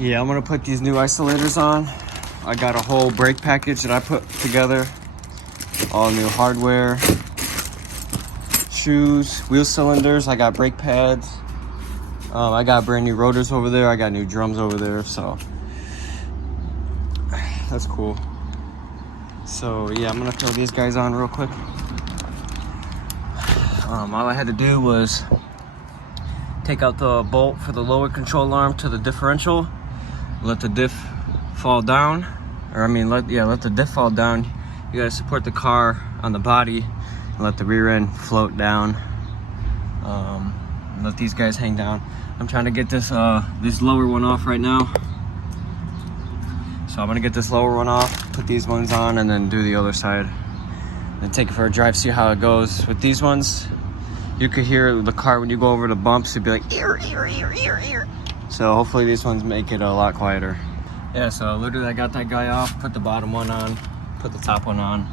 Yeah, I'm gonna put these new isolators on. I got a whole brake package that I put together. All new hardware, shoes, wheel cylinders. I got brake pads. I got brand new rotors over there. I got new drums over there, so that's cool. So yeah, I'm gonna throw these guys on real quick. All I had to do was take out the bolt for the lower control arm to the differential, let the diff fall down, or I mean, let the diff fall down. You gotta support the car on the body and let the rear end float down. Let these guys hang down. I'm trying to get this lower one off right now. So I'm gonna get this lower one off, put these ones on, and then do the other side. And take it for a drive, see how it goes. With these ones, you could hear the car when you go over the bumps, it'd be like, ear, ear, ear, ear, ear. So hopefully these ones make it a lot quieter. Yeah, so literally I got that guy off, put the bottom one on, put the top one on,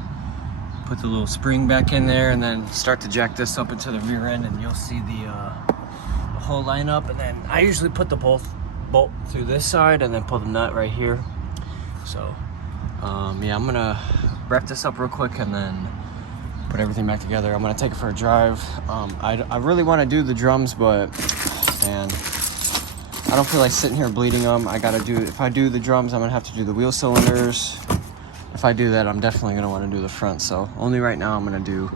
put the little spring back in there, and then start to jack this up into the rear end, and you'll see the whole line up. And then I usually put the bolt through this side and then pull the nut right here. So yeah, I'm gonna wrap this up real quick and then put everything back together. I'm gonna take it for a drive. I really want to do the drums, but man, I don't feel like sitting here bleeding them. If I do the drums, I'm gonna have to do the wheel cylinders. If I do that, I'm definitely gonna want to do the front. So only right now I'm gonna do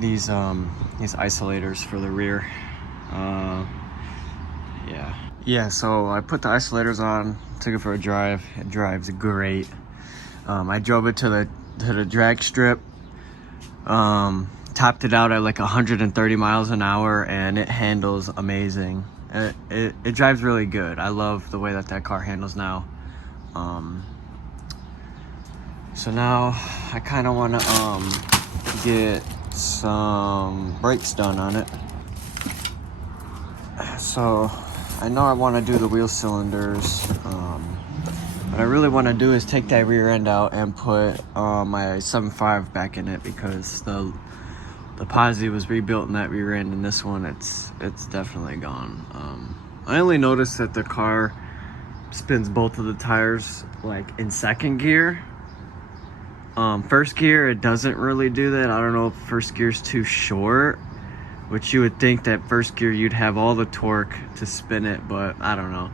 these isolators for the rear. Yeah, so I put the isolators on, took it for a drive. It drives great. I drove it to the drag strip, topped it out at like 130 miles an hour, and it handles amazing. It drives really good. I love the way that car handles now. So now I kind of want to get some brakes done on it. So I know I want to do the wheel cylinders. What I really want to do is take that rear end out and put my 7.5 back in it, because the Posi was rebuilt in that rear end, and this one it's definitely gone. I only noticed that the car spins both of the tires like in second gear. First gear, it doesn't really do that. I don't know if first gear's too short, which you would think that first gear you'd have all the torque to spin it, but I don't know.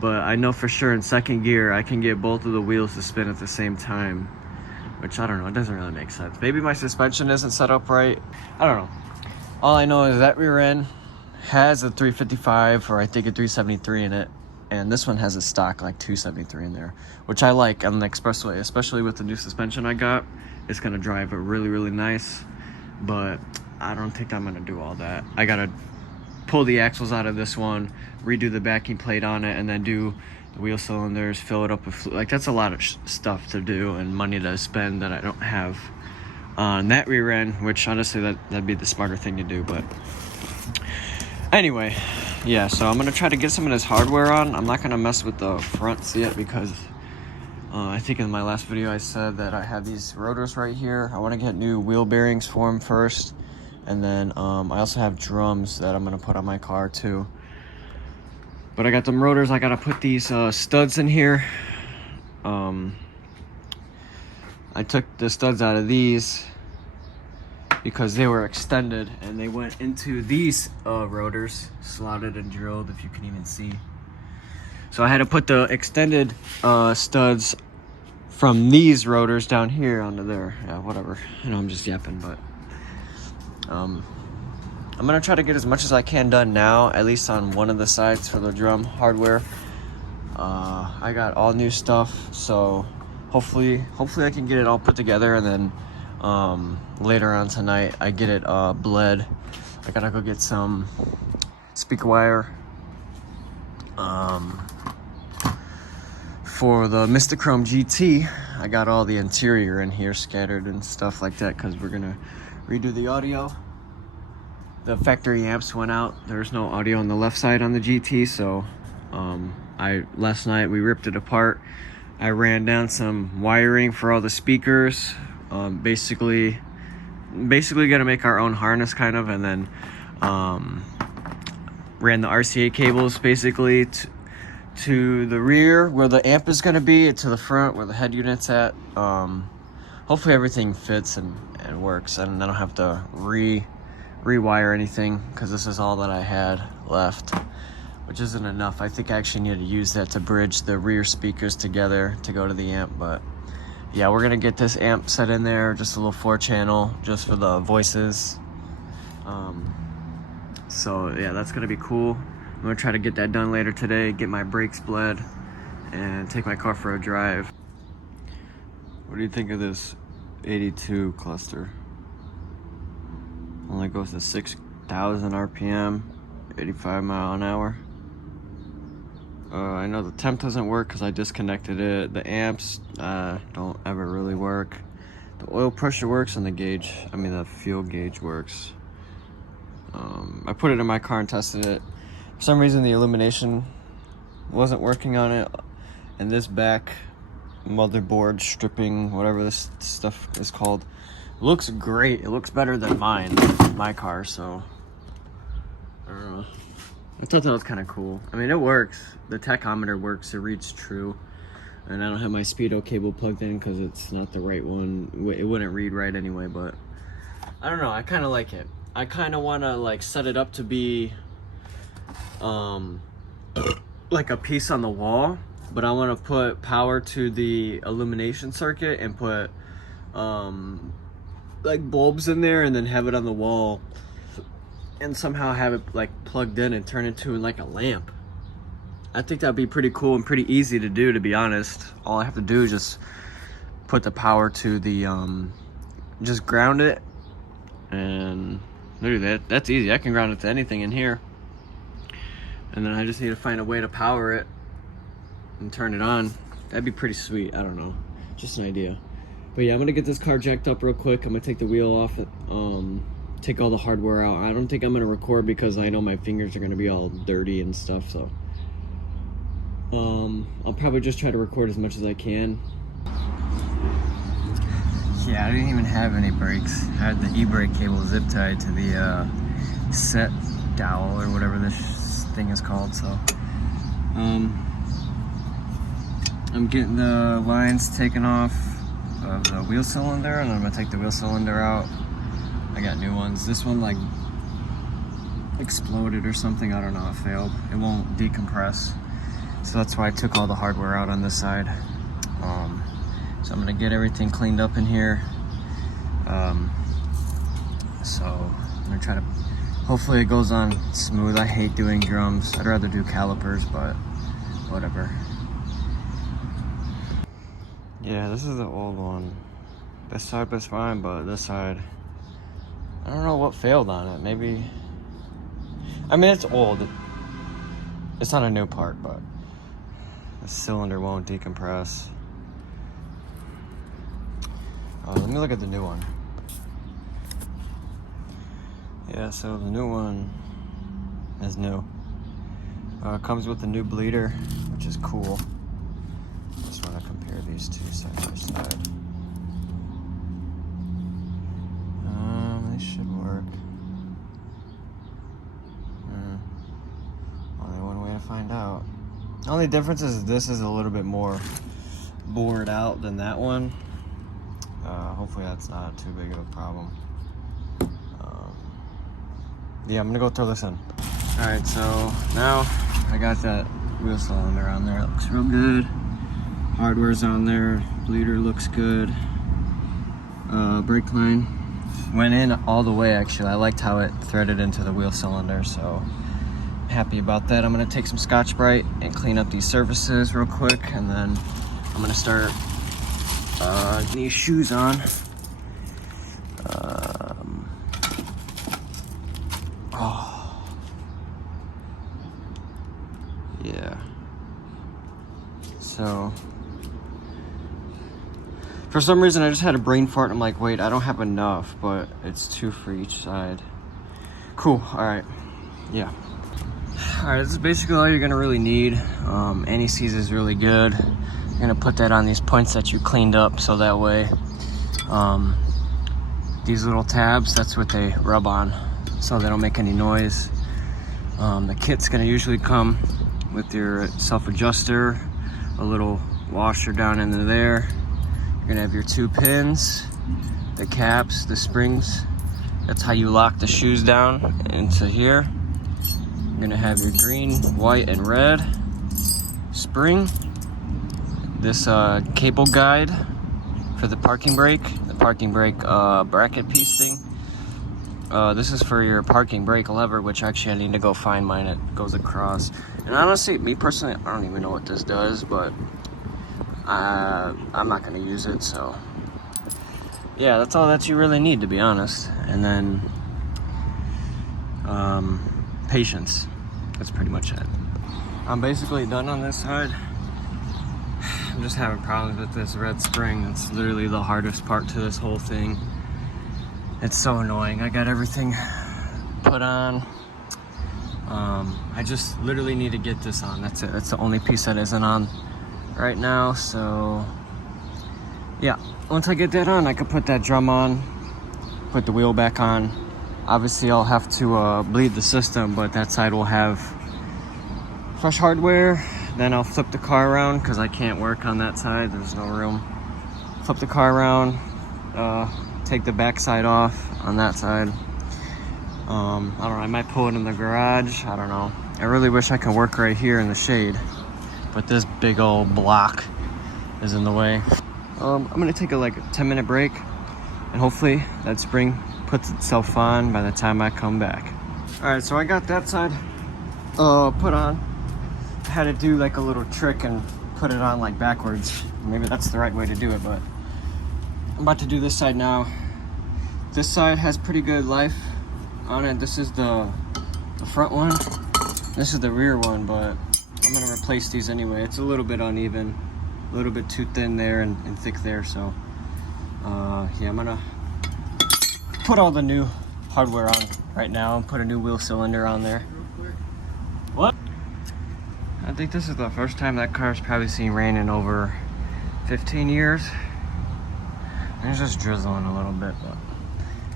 But I know for sure in second gear I can get both of the wheels to spin at the same time, which I don't know, it doesn't really make sense. Maybe my suspension isn't set up right. I don't know. All I know is that rear end has a 355, or I think a 373 in it, and this one has a stock like 273 in there, which I like on the expressway, especially with the new suspension I got. It's gonna drive it really, really nice, but I don't think I'm gonna do all that. I gotta pull the axles out of this one, redo the backing plate on it, and then do the wheel cylinders, fill it up with like that's a lot of stuff to do and money to spend that I don't have on that rear end, which honestly that'd be the smarter thing to do. But anyway, yeah, so I'm gonna try to get some of this hardware on. I'm not gonna mess with the fronts yet, because I think in my last video I said that I have these rotors right here. I want to get new wheel bearings for them first, and then I also have drums that I'm gonna put on my car too. But I got them rotors. I gotta put these studs in here. I took the studs out of these because they were extended, and they went into these rotors, slotted and drilled, if you can even see. So I had to put the extended studs from these rotors down here onto there. Yeah, whatever. I know I'm just yapping, but I'm gonna try to get as much as I can done now, at least on one of the sides for the drum hardware. I got all new stuff, so hopefully I can get it all put together, and then later on tonight I get it bled. I gotta go get some speaker wire for the Mistachrome GT. I got all the interior in here scattered and stuff like that, because we're gonna redo the audio. The factory amps went out. There's no audio on the left side on the GT, so last night we ripped it apart. I ran down some wiring for all the speakers. Basically gonna make our own harness kind of, and then ran the RCA cables basically to the rear where the amp is gonna be, to the front where the head unit's at. Hopefully everything fits and works, and I don't have to rewire anything, because this is all that I had left, which isn't enough. I think I actually need to use that to bridge the rear speakers together to go to the amp. But yeah, we're gonna get this amp set in there, just a little 4-channel just for the voices. So yeah, that's gonna be cool. I'm gonna try to get that done later today, get my brakes bled, and take my car for a drive. What do you think of this 82 cluster? Only goes to 6,000 RPM, 85 mile an hour. I know the temp doesn't work because I disconnected it. The amps don't ever really work. The oil pressure works, and the gauge, the fuel gauge works. I put it in my car and tested it. For some reason, the illumination wasn't working on it, and this back motherboard stripping, whatever this stuff is called, looks great. It looks better than my car, so I don't know. I thought that was kind of cool. It works. The tachometer works. It reads true. And I don't have my speedo cable plugged in because it's not the right one. It wouldn't read right anyway, but I don't know. I kind of like it. I kind of want to like set it up to be like a piece on the wall, but I want to put power to the illumination circuit and put like bulbs in there, and then have it on the wall, and somehow have it like plugged in and turn into like a lamp. I think that'd be pretty cool and pretty easy to do, to be honest. All I have to do is just put the power to the just ground it, and look at that's easy. I can ground it to anything in here, and then I just need to find a way to power it and turn it on. That'd be pretty sweet. I don't know, just an idea. But yeah, I'm gonna get this car jacked up real quick. I'm gonna take the wheel off, take all the hardware out. I don't think I'm gonna record because I know my fingers are gonna be all dirty and stuff, so I'll probably just try to record as much as I can. Yeah, I didn't even have any brakes. I had the e-brake cable zip tied to the set dowel or whatever this thing is called, so I'm getting the lines taken off of the wheel cylinder, and I'm gonna take the wheel cylinder out. I got new ones. This one like exploded or something. I don't know, it failed. It won't decompress. So that's why I took all the hardware out on this side. So I'm gonna get everything cleaned up in here. So I'm gonna try to, hopefully it goes on smooth. I hate doing drums. I'd rather do calipers, but whatever. Yeah, this is the old one. This side was fine, but this side, I don't know what failed on it. Maybe, it's old. It's not a new part, but the cylinder won't decompress. Let me look at the new one. Yeah, so the new one is new. It comes with a new bleeder, which is cool. Just want to compare these two side by side. They should work. Only one way to find out. The only difference is this is a little bit more bored out than that one. Hopefully that's not too big of a problem. Yeah, I'm gonna go throw this in. All right, so now I got that wheel cylinder on there. It looks real good. Hardware's on there. Bleeder looks good. Brake line went in all the way, actually. I liked how it threaded into the wheel cylinder, so happy about that. I'm gonna take some Scotch-Brite and clean up these surfaces real quick, and then I'm gonna start getting these shoes on. Yeah. So for some reason I just had a brain fart, and I'm like, wait, I don't have enough, but it's 2 for each side. Cool. All right. Yeah. All right, this is basically all you're gonna really need. Anti-seize is really good. You're gonna put that on these points that you cleaned up, so that way these little tabs, that's what they rub on, so they don't make any noise. The kit's gonna usually come with your self-adjuster, a little washer down into there. You're gonna have your 2 pins, the caps, the springs. That's how you lock the shoes down into here. You're gonna have your green, white, and red spring. This cable guide for the parking brake bracket piece thing. This is for your parking brake lever, which actually I need to go find mine. It goes across. And honestly, me personally, I don't even know what this does, but I'm not gonna use it, so. Yeah, that's all that you really need, to be honest. And then, patience. That's pretty much it. I'm basically done on this side. I'm just having problems with this red spring. It's literally the hardest part to this whole thing. It's so annoying. I got everything put on. I just literally need to get this on. That's it. That's the only piece that isn't on right now. So yeah, once I get that on, I could put that drum on, put the wheel back on. Obviously I'll have to bleed the system, but that side will have fresh hardware. Then I'll flip the car around because I can't work on that side. There's no room. Flip the car around, take the back side off on that side. I don't know, I might pull it in the garage. I don't know. I really wish I could work right here in the shade, but this big old block is in the way. I'm gonna take a 10-minute break, and hopefully that spring puts itself on by the time I come back. All right, so I got that side put on. I had to do like a little trick and put it on like backwards. Maybe that's the right way to do it, but I'm about to do this side now. This side has pretty good life on it. This is the front one. This is the rear one, but I'm gonna replace these anyway. It's a little bit uneven, a little bit too thin there and thick there, so yeah, I'm gonna put all the new hardware on right now and put a new wheel cylinder on there. What? I think this is the first time that car's probably seen rain in over 15 years. And it's just drizzling a little bit, but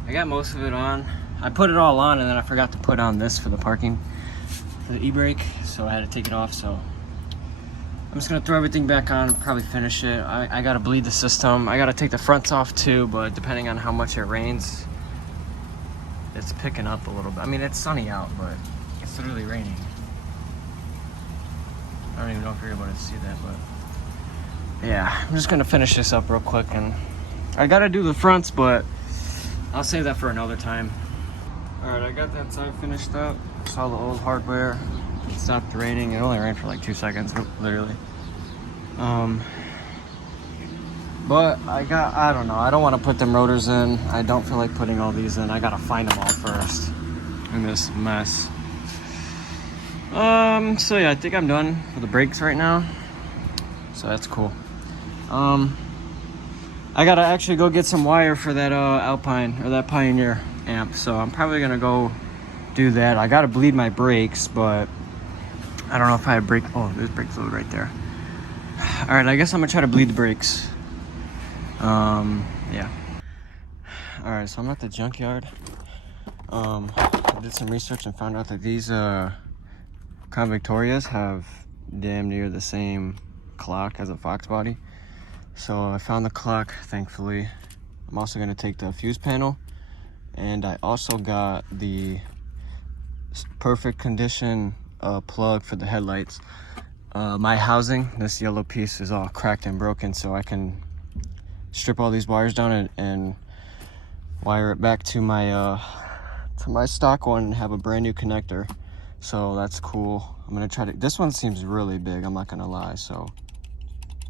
I got most of it on. I put it all on, and then I forgot to put on this for the parking, for the e-brake, so I had to take it off. So I'm just gonna throw everything back on and probably finish it. I gotta bleed the system. I gotta take the fronts off too, but depending on how much it rains, it's picking up a little bit. I mean, it's sunny out, but it's literally raining. I don't even know if you're able to see that, but yeah, I'm just gonna finish this up real quick, and I gotta do the fronts, but I'll save that for another time. All right, I got that side finished up. Saw the old hardware. It stopped raining. It only rained for like 2 seconds, literally. But I don't know. I don't want to put them rotors in. I don't feel like putting all these in. I gotta find them all first in this mess. So yeah, I think I'm done with the brakes right now. So that's cool. I gotta actually go get some wire for that Alpine, or that Pioneer amp. So I'm probably gonna go do that. I gotta bleed my brakes, but I don't know if I have brake. Oh, there's brake fluid right there. All right, I guess I'm gonna try to bleed the brakes. Yeah. All right, so I'm at the junkyard. I did some research and found out that these Crown Victorias have damn near the same clock as a Fox body. So I found the clock, thankfully. I'm also gonna take the fuse panel, and I also got the perfect condition plug for the headlights. My housing, this yellow piece, is all cracked and broken, so I can strip all these wires down and wire it back to my stock one and have a brand new connector. So that's cool. I'm gonna try to, this one seems really big, I'm not gonna lie, so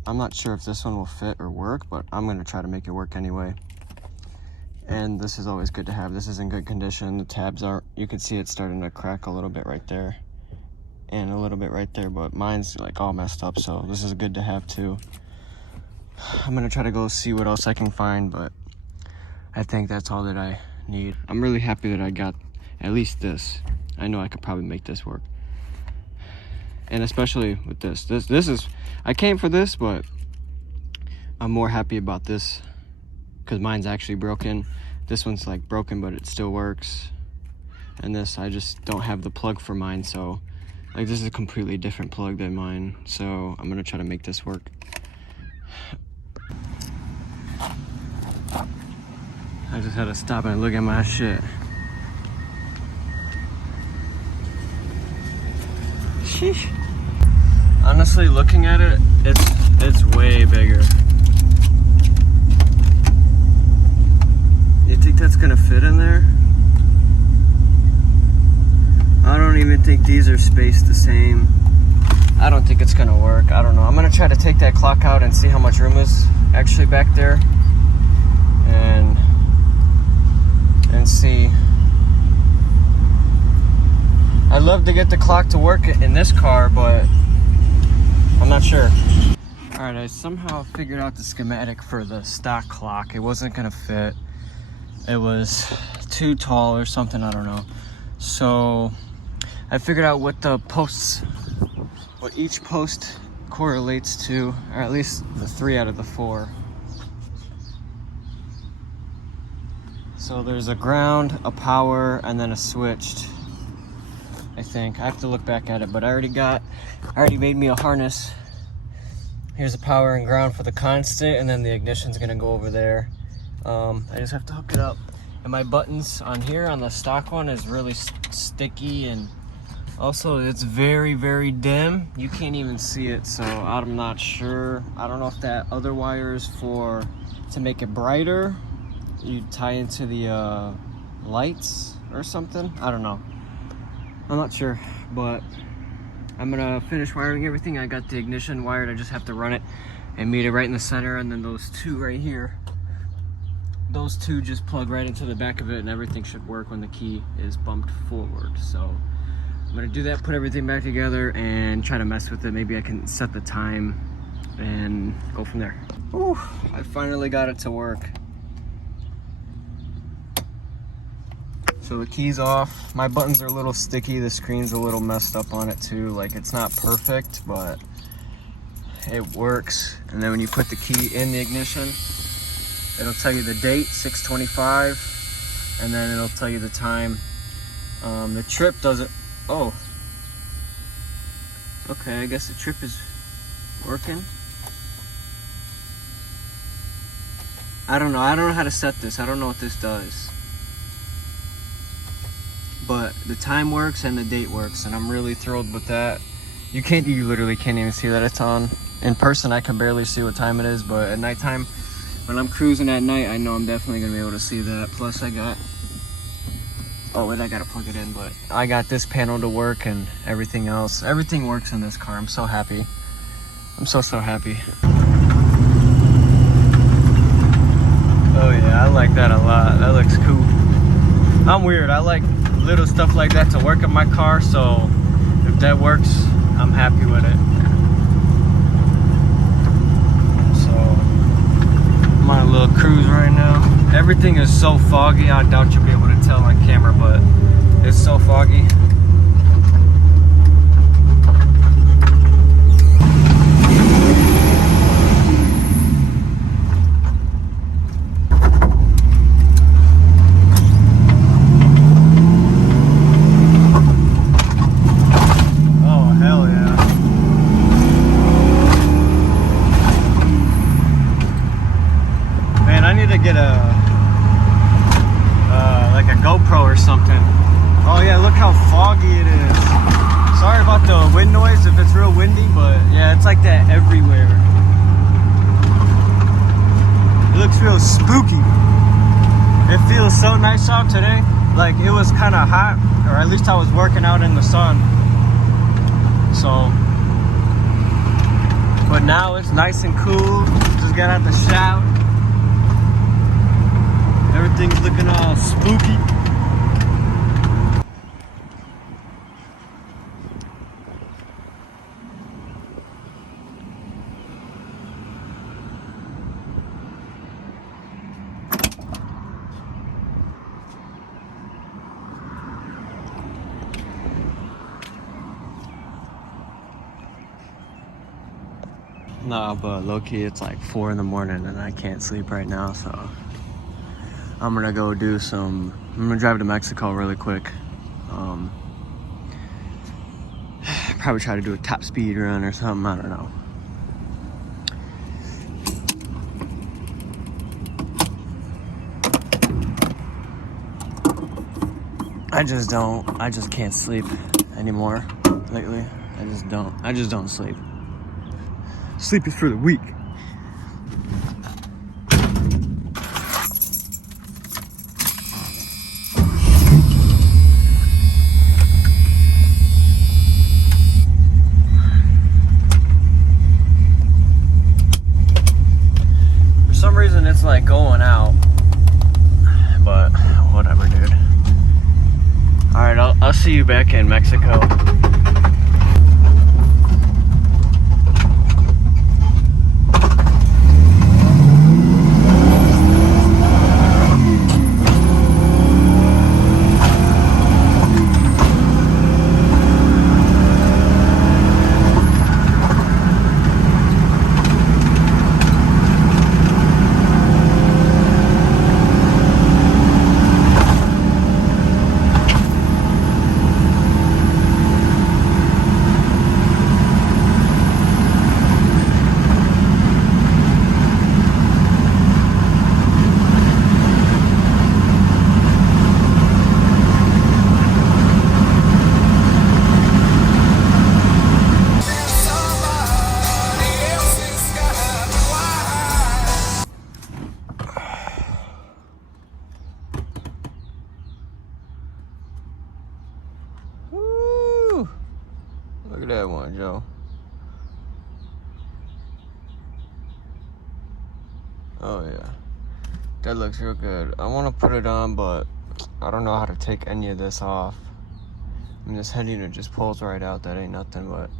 I'm not sure if this one will fit or work, but I'm gonna try to make it work anyway. And this is always good to have. This is in good condition. The tabs are, you can see it's starting to crack a little bit right there and a little bit right there, but mine's like all messed up, so this is good to have too. I'm gonna try to go see what else I can find, but I think that's all that I need. I'm really happy that I got at least this. I know I could probably make this work. And especially with this. This is, I came for this, but I'm more happy about this because mine's actually broken. This one's like broken, but it still works. And this, I just don't have the plug for mine, so Like, this is a completely different plug than mine, so I'm gonna try to make this work. I just had to stop and look at my shit. Sheesh. Honestly, looking at it, it's way bigger. You think that's gonna fit in there? I don't even think these are spaced the same. I don't think it's gonna work. I don't know. I'm gonna try to take that clock out and see how much room is actually back there, and see. I'd love to get the clock to work in this car, but I'm not sure. All right, I somehow figured out the schematic for the stock clock. It wasn't gonna fit. It was too tall or something, I don't know. So I figured out what the posts, what each post correlates to, or at least the 3 out of the 4. So there's a ground, a power, and then a switched, I think. I have to look back at it, but I already made me a harness. Here's the power and ground for the constant, and then the ignition's gonna go over there. I just have to hook it up. And my buttons on here, on the stock one, is really sticky, and also it's very, very dim. You can't even see it, so I'm not sure. I don't know if that other wire is to make it brighter. You tie into the lights or something. I don't know. I'm not sure, but I'm gonna finish wiring everything. I got the ignition wired. I just have to run it and meet it right in the center, and then those 2 right here, those 2 just plug right into the back of it, and everything should work when the key is bumped forward. So I'm gonna do that, put everything back together, and try to mess with it. Maybe I can set the time and go from there. Whew, I finally got it to work. So the key's off. My buttons are a little sticky. The screen's a little messed up on it too. Like, it's not perfect, but it works. And then when you put the key in the ignition, it'll tell you the date, 6:25, and then it'll tell you the time. The trip doesn't, oh. Okay, I guess the trip is working. I don't know how to set this. I don't know what this does. But the time works and the date works, and I'm really thrilled with that. You literally can't even see that it's on. In person, I can barely see what time it is, but at nighttime, when I'm cruising at night, I know I'm definitely gonna be able to see that. Plus I gotta plug it in, but I got this panel to work and everything else. Everything works in this car. I'm so happy. I'm so happy. Oh yeah, I like that a lot. That looks cool. I'm weird. I like little stuff like that to work in my car, so if that works, I'm happy with it. So I'm on a little cruise right now. Everything is so foggy. I doubt you'll be able to tell on camera, but it's so foggy. Get like a GoPro or something. Oh yeah, look how foggy it is. Sorry about the wind noise if it's real windy, but yeah, it's like that everywhere. It looks real spooky. It feels so nice out today. Like, it was kind of hot, or at least I was working out in the sun. So, but now it's nice and cool. Just got out the shower. Everything's looking all spooky. No, but low-key it's like 4 in the morning and I can't sleep right now, so I'm gonna go I'm gonna drive to Mexico really quick. Probably try to do a top speed run or something, I don't know. I just can't sleep anymore lately. I just don't sleep. Sleep is for the weak. For some reason it's like going out, but whatever, dude. All right, I'll see you back in Mexico. Woo! Look at that one, Joe. Oh yeah, that looks real good. I want to put it on, but I don't know how to take any of this off. I mean, this head unit just pulls right out. That ain't nothing, but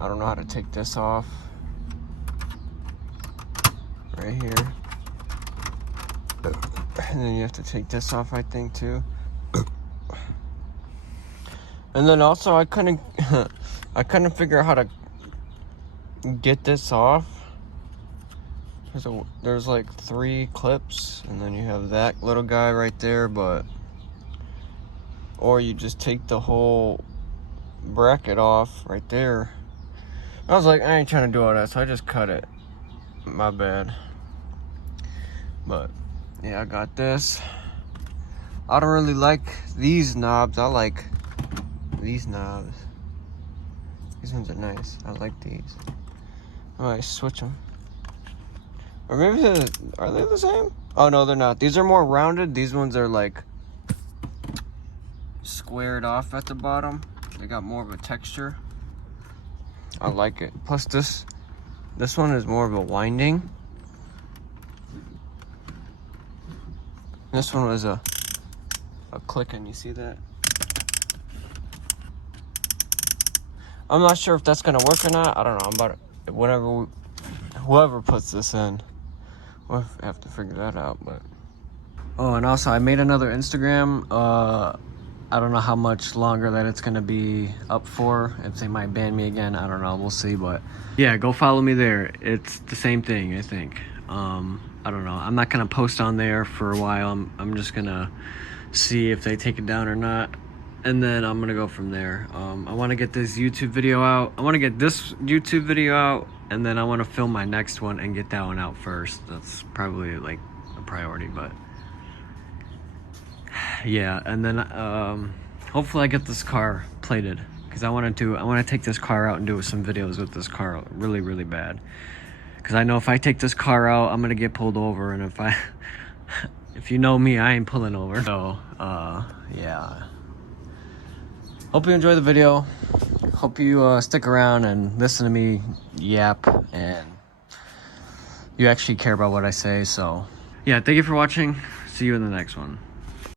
I don't know how to take this off. Right here. And then you have to take this off, I think, too. And then also, I couldn't figure out how to get this off. There's like 3 clips, and then you have that little guy right there, or you just take the whole bracket off right there. I was like, I ain't trying to do all that, so I just cut it. My bad. But yeah, I got this. I don't really like these knobs. I like these knobs. These ones are nice. I like these. I might switch them. Or maybe are they the same? Oh no, they're not. These are more rounded. These ones are like squared off at the bottom. They got more of a texture. I like it. Plus this one is more of a winding. This one was a clicking. You see that? I'm not sure if that's gonna work or not. I don't know. I'm about to, whoever puts this in, we'll have to figure that out. But oh, and also I made another Instagram. I don't know how much longer that it's gonna be up for. If they might ban me again, I don't know. We'll see. But yeah, go follow me there. It's the same thing, I think. I don't know. I'm not gonna post on there for a while. I'm just gonna see if they take it down or not, and then I'm gonna go from there. I want to get this YouTube video out. I want to get this YouTube video out, and then I want to film my next one and get that one out first. That's probably like a priority, but yeah. And then hopefully I get this car plated, because I want to take this car out and do some videos with this car really, really bad. Because I know if I take this car out, I'm gonna get pulled over, and if you know me, I ain't pulling over. So yeah. Hope you enjoy the video. Hope you stick around and listen to me yap, and you actually care about what I say. So yeah, thank you for watching. See you in the next one.